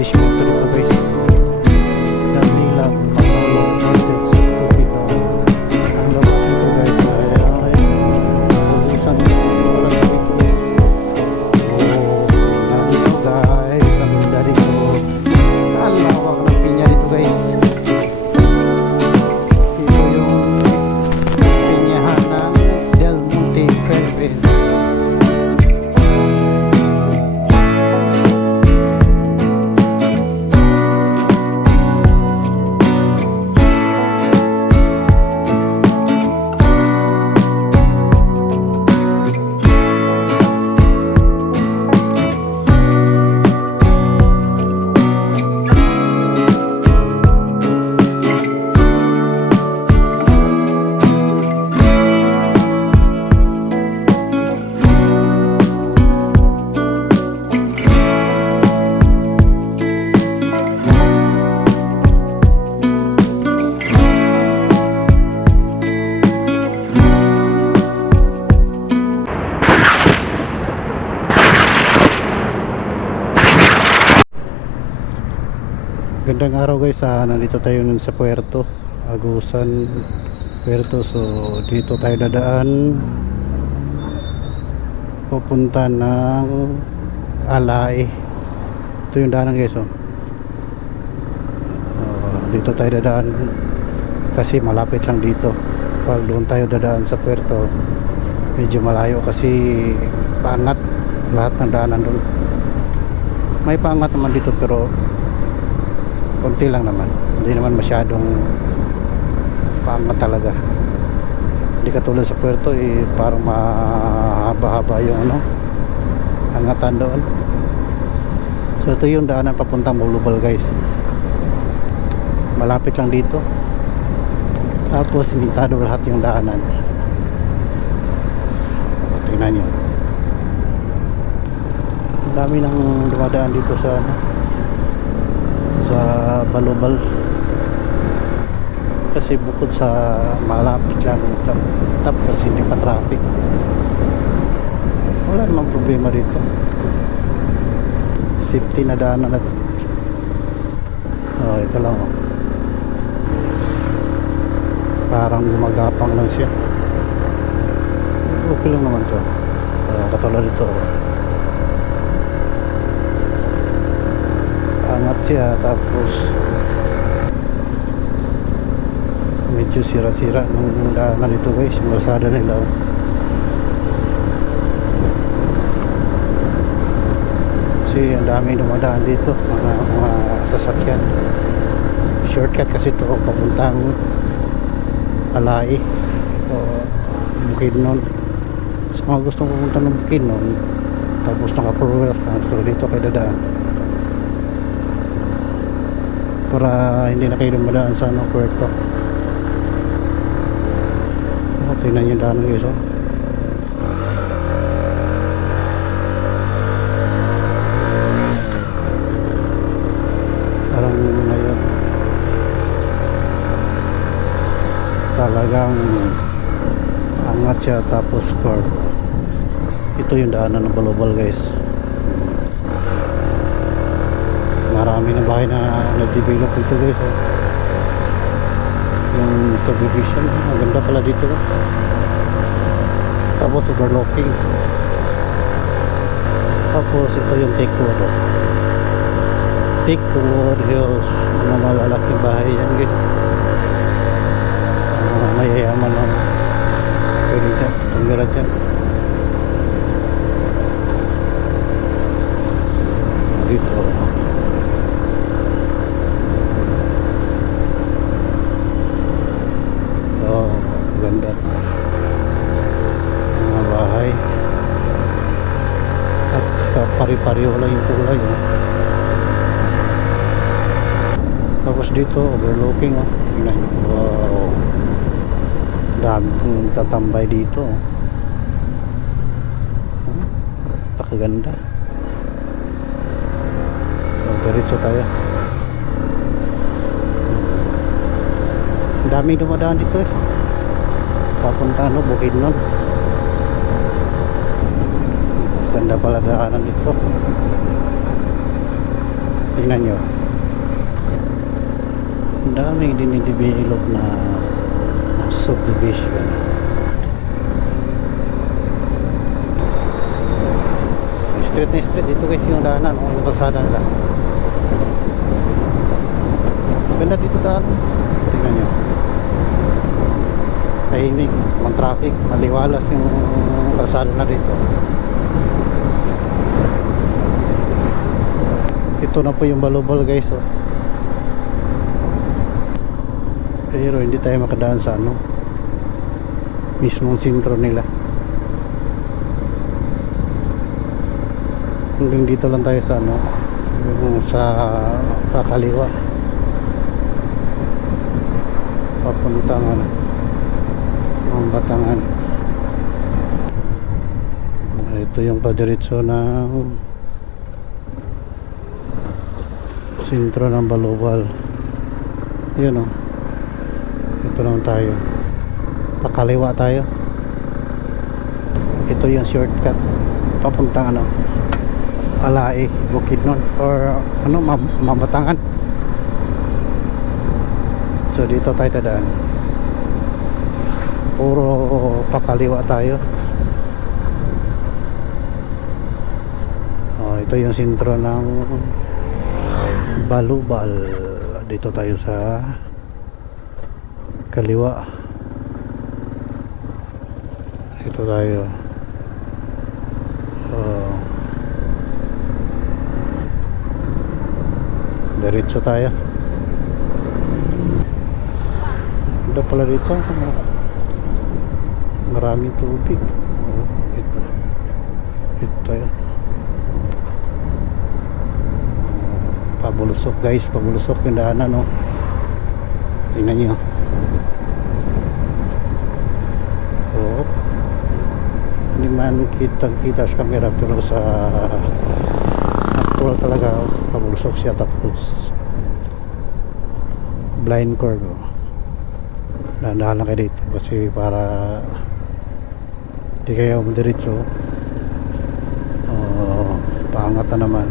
establishment dito guys. Dami lang located sa tubig. Ang labas nito guys ay isang parang dito guys. Oh, dami ito guys. Ang ganda dito. Ang lawak ng pinya dito guys. Ito yung pinyahan ng Del Monte Crescent. Gandang araw guys, nandito tayo nun sa Puerto Agusan, Puerto. So dito tayo dadaan papunta ng Alay. Ito yung daanan guys, oh. Dito tayo dadaan kasi malapit lang dito. Pag doon tayo dadaan sa Puerto, medyo malayo kasi paangat lahat ng daanan doon. May paangat naman dito pero konti lang naman, hindi naman masyadong paangat talaga. Hindi katulad sa Puerto parang mahaba-haba yung angatan doon. So ito yung daanan papuntang Global guys, malapit lang dito, tapos simentado lahat yung daanan. Tingnan nyo, ang dami nang dumadaan dito sa Balobal kasi bukod sa malapit lang tapos hindi pa traffic, wala namang problema dito. Safety na daanan na to. Ito lang, oh. Parang gumagapang lang siya, okay lang naman to. Katulad dito, angat siya, tapos medyo sira-sira ng daanan dito guys, yung kalsada nila, oh. Kasi ang dami dumadaan dito, mga sasakyan. Shortcut kasi ito papuntang Alay o Bukidnon. So mga gustong pupunta ng Bukidnon tapos naka-4 wheels lang, so dito kayo dadaan para hindi na kayo dumadaan sa Puerto. Tingnan yung daanan guys, oh. Parang ngayon talagang angat siya, tapos curve. Ito yung daanan ng Balobal guys. Marami na bahay na nag-develop dito guys, oh. Yung subdivision, ang ganda pala dito, oh. Tapos overlooking, tapos ito yung Teakwood, oh. Teakwood Hills, mga malalaking bahay yan guys. Mayayaman lang pwede dyan tumira dyan. Dito ganda mga bahay at pari-pariho lang yung kulay, oh. Tapos dito overlooking, oh. Wow, daming tatambay dito, oh. Pakaganda. So diretso tayo. Daming dumadaan dito, eh. Papunta Bukidnon. Ganda pala daanan dito. tingnan nyo, ang daming dinidevelop na subdivision. Street na street, ito guys yung daanan, yung kalsada nila. Ganda dito daan, tingnan nyo, tahimik, mang traffic, maliwalas yung kalsada na dito. Ito na po yung Balubal guys, oh. Pero hindi tayo makadaan sa ano, mismong sentro nila. Hanggang dito lang tayo sa ano, yung sa kakaliwa papuntang ano, Batangan. Ito yung padiretso ng sentro ng Balubal. Yun, oh. Ito naman tayo, pakaliwa tayo. Ito yung shortcut papuntang ano, Alai, Bukidnon or ano, Mabatangan. So dito tayo dadaan, puro pakaliwa tayo. Ito yung sentro ng Balubal. Dito tayo sa kaliwa. Ito tayo. Diretso tayo. Ada pala dito, maraming tubig. Ito tayo. Pabulusok guys, pabulusok yung daanan, no. Tingnan nyo. Hindi man kita sa camera, pero sa actual talaga pabulusok siya. Tapos blind curve, oh. Dahan-dahan lang kayo dito kasi para di kayo madiretso. Paangat na naman.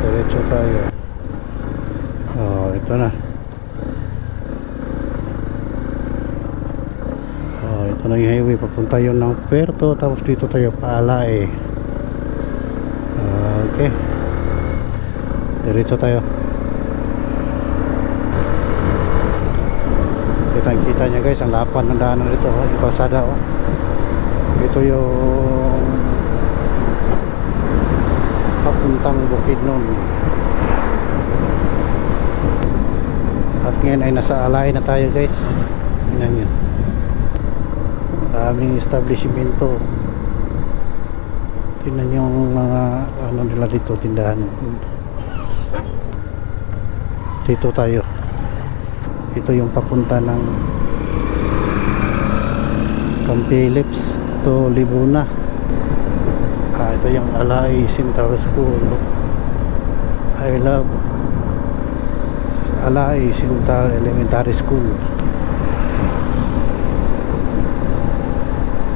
Diretso tayo. Ito na. Ito na yung highway, papunta yun ng Puerto, tapos dito tayo Alai. Okay, diretso tayo. Kita nyo guys, ang lapad ng daanan dito, yung kalsada, oh. Ito yung papuntang Bukidnon. At ngayon ay nasa Alai na tayo guys. Tingnan nyo, daming establishmento. Tingnan nyo yung mga ano nila dito, tindahan. Dito tayo. Ito yung papunta ng Camp Phillips to Libuna. Ito yung Alai Central School. I love Alai Central Elementary School.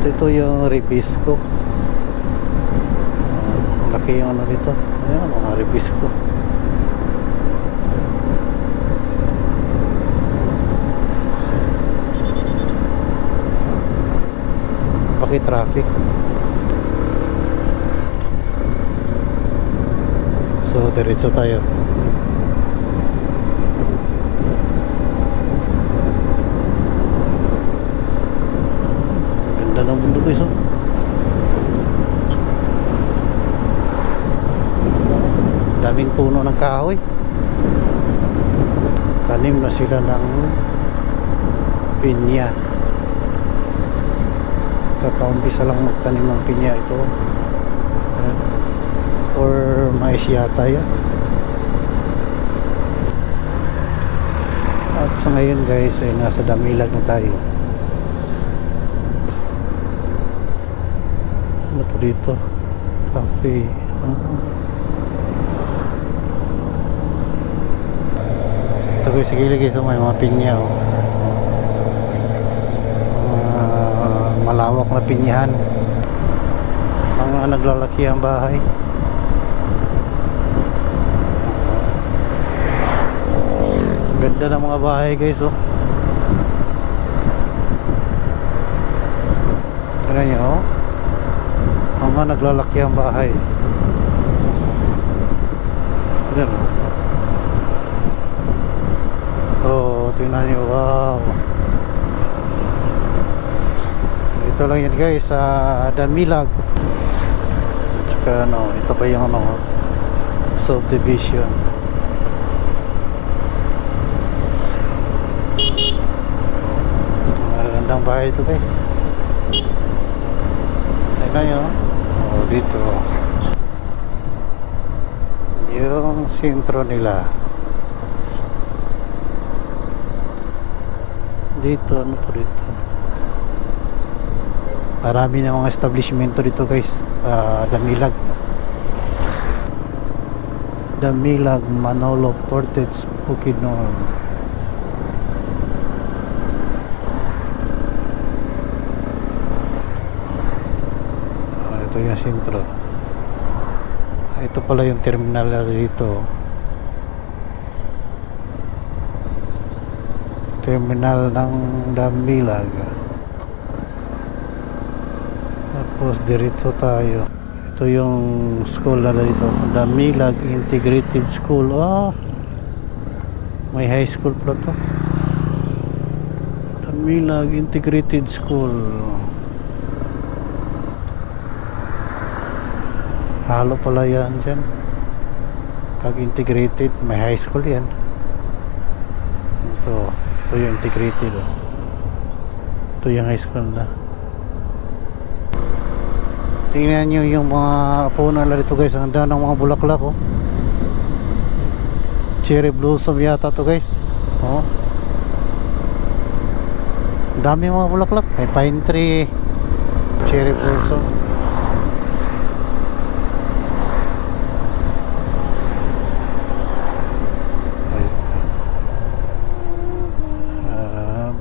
Ito yung Ribisco. Laki yung ano dito. Ayan, mga Ribisco. Traffic. So diretso tayo. Ganda ng bundok guys, oh. Daming puno ng kahoy. Tanim na sila ng pinya. Kakaumpisa lang magtanim ng pinya ito. Or mais yata yan. At sa ngayon guys ay nasa Damilag na tayo. Ano to dito? Cafe. Ito guys, sige guys, may mga pinya, oh. Malawak na pinyahan. mga naglalaki ang bahay. Ganda ng mga bahay guys, oh. Tingnan nyo, oh. Mga naglalaki ang bahay. Yan, oh. Oh, tingnan nyo, wow. Ito lang yan guys, sa Damilag. At saka ano, ito pa yung ano, subdivision. Magandang bahay ito guys. Tingnan nyo, oh, dito yung sentro nila. Dito, ano po dito, marami na mga establishmento dito guys. Damilag, Damilag, Manolo, Portage, Bukidnon. Ito yung sentro. Ito pala yung terminal dito. Terminal ng Damilag. Tapos diretso tayo. Ito yung school na dito, Damilag Integrated School. Oh, may high school pala to. Damilag Integrated School. Halo pala yan dyan. Pag integrated, may high school yan. Ito yung integrated, oh. Ito yung high school na. Tingnan nyo yung mga puno na dito guys. Ang dami ng mga bulaklak, oh. Cherry blossom yata to guys, oh. Ang dami mga bulaklak. May pine tree, cherry blossom.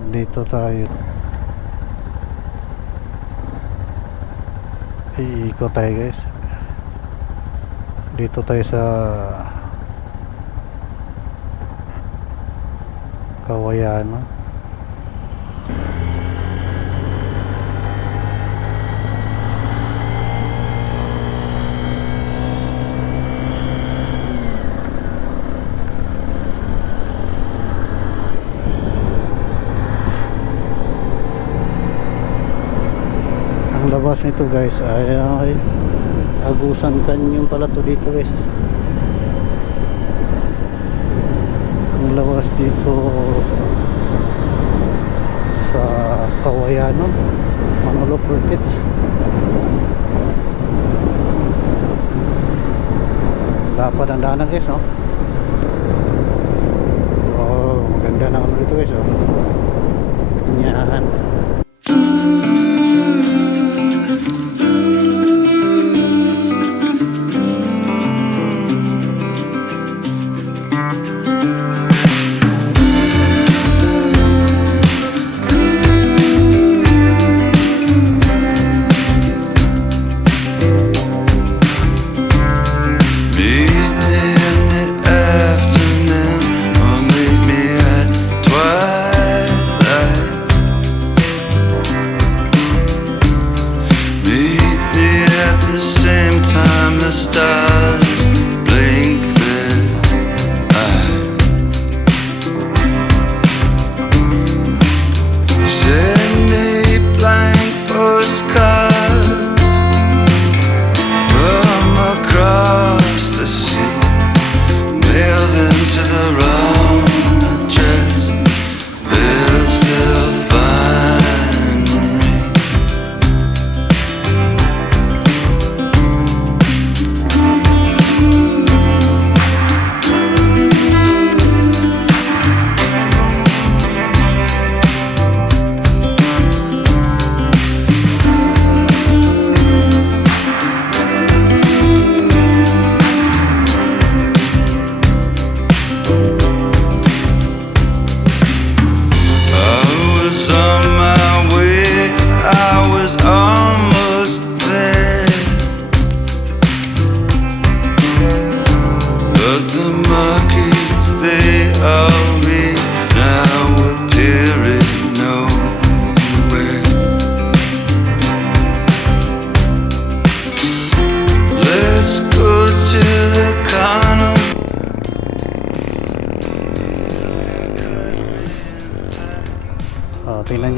Dito tayo. Iikot tayo guys. Dito tayo sa Kawayan. Ang labas nito guys ay Agusan Canyon pala to dito guys. Ang labas dito sa Kawayan, Manolo Portage. Lapad ang daanan guys, no? Oh, maganda na ano dito guys, oh. Pinyahan.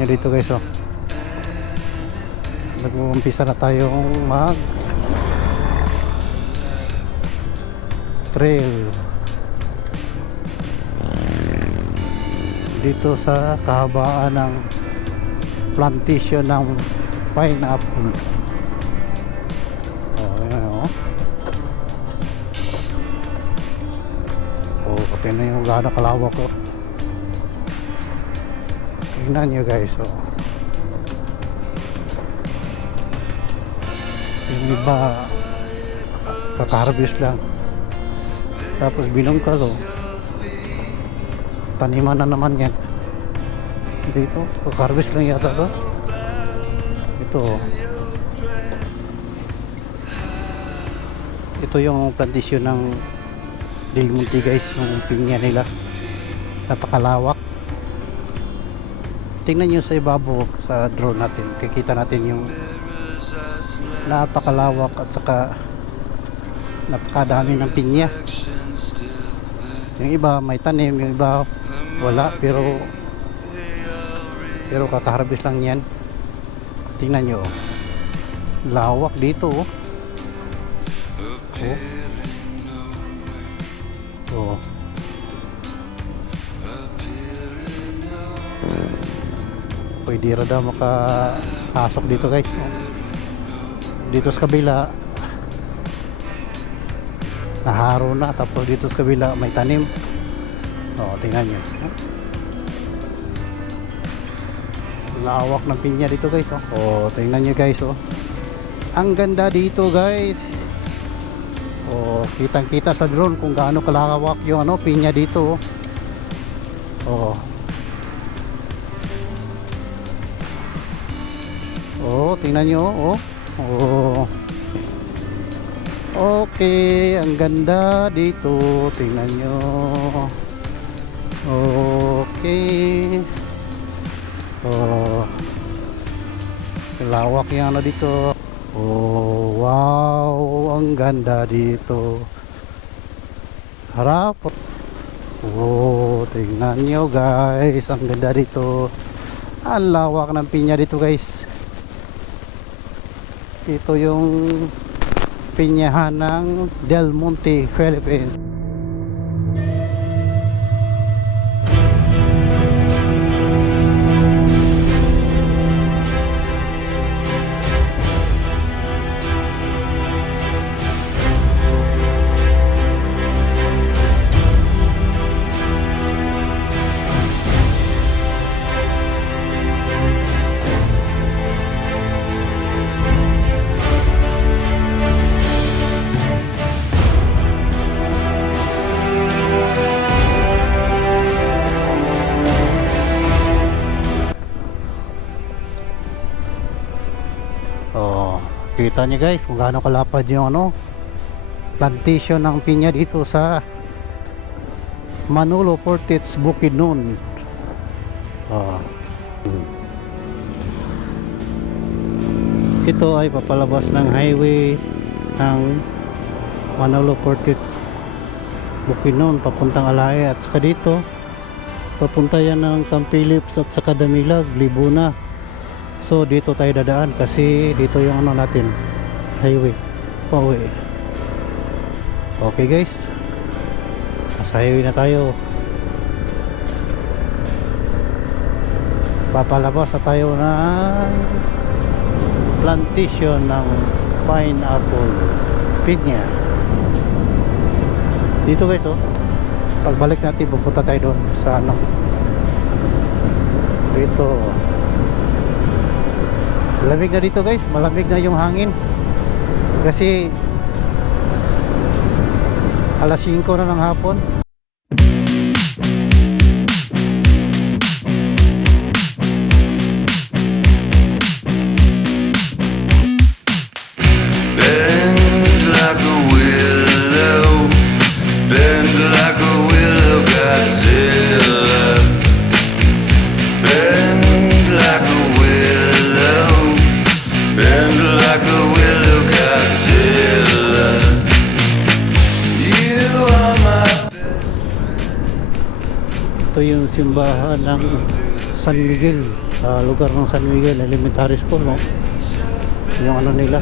nyo dito guys, oh. Nag-uumpisa na tayong mag trail dito sa kahabaan ng plantation ng pineapple. Ayan, oh. Pati na yung gano'ng kalawak ko. Tingnan nyo guys, oh. Yung iba kakarbis lang, tapos binungkal, oh. Taniman na naman yan dito. Kakarbis lang yata to. Ito, oh. Ito yung plantation ng Del Monte guys, yung pinya nila. Napakalawak. Tingnan nyo sa ibabaw sa drone natin, kikita natin yung napakalawak at saka napakadami ng pinya. Yung iba may tanim, yung iba wala, pero kakaharbis lang yan. Tingnan nyo, oh. Lawak dito, oh. Oh. Pwede rin daw makapasok dito guys. Dito sa kabila naharo na, tapos dito sa kabila may tanim. Oh, tingnan nyo. Lawak ng pinya dito guys, oh. Oh, tingnan nyo guys, oh. Ang ganda dito guys. Oh, kitang-kita sa drone kung gaano kalawak yung pinya dito, oh. Oh, tingnan nyo, oh. Oh. Okay, ang ganda dito. Tingnan nyo. Okay. Oh. Lawak yung dito. Oh, wow, ang ganda dito. Harap. Oh, tingnan nyo guys, ang ganda dito. Ang lawak ng pinya dito guys. Ito yung pinyahan ng Del Monte, Philippines. Oh, kita niyo guys kung gaano kalapad yung plantation ng pinya dito sa Manolo Portage, Bukidnon. Oh. Ito ay papalabas ng highway ng Manolo Portage, Bukidnon papuntang Alae, at saka dito papunta yan ng Camp Phillips at saka Damilag, Libuna. So dito tayo dadaan kasi dito yung natin highway pauwi. Okay guys, sa highway na tayo. Papalabas na tayo ng plantation ng pineapple pinya dito guys, oh. Pagbalik natin pupunta tayo doon sa dito. Malamig na dito guys, malamig na yung hangin kasi alas 5 na ng hapon. Bend like a willow, bend like a willow, Godzilla. Bend like a willow, bend like a willow, Godzilla. You are my. Ito yung simbahan ng San Miguel lugar ng San Miguel Elementary School, no? Yung ano nila,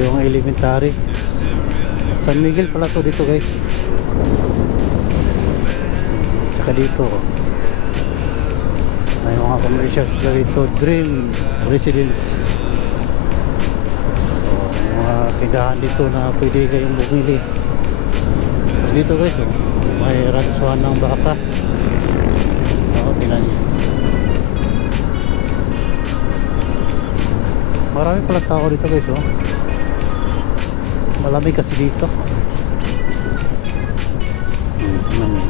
yung elementary San Miguel pala to dito, guys. Tsaka dito may mga commercial dito, Dream Residence. So, may mga tindahan dito na pwede kayong bumili. Tapos dito, guys, may ransuhan ng baka. Tingnan nyo, marami pala tao dito, guys. Malamig kasi dito. Tingnan nyo.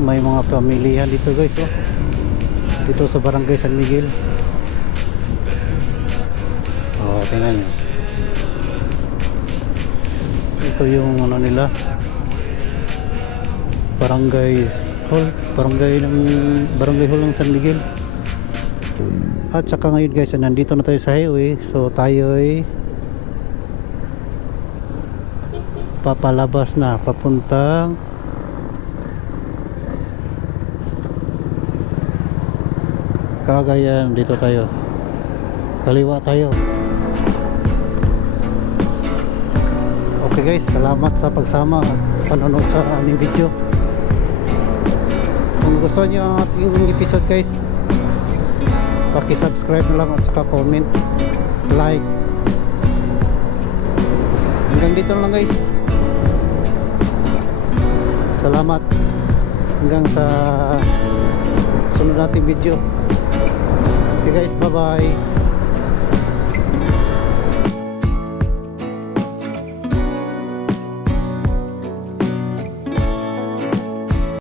May mga pamilihan dito, guys. Dito sa barangay San Miguel. Tingnan nyo. Ito yung ano nila, barangay hall, barangay hall ng San Miguel. At saka ngayon, guys, nandito na tayo sa highway. So tayo ay papalabas na papuntang Cagayan. Dito tayo, kaliwa tayo. Okay, guys, salamat sa pagsama at panonood sa aming video. Kung gusto niyo ang ating episode, guys, paki-subscribe na lang at saka comment, like. Hanggang dito na lang, guys. Salamat. Hanggang sa sunod nating video. Okay, guys, bye bye.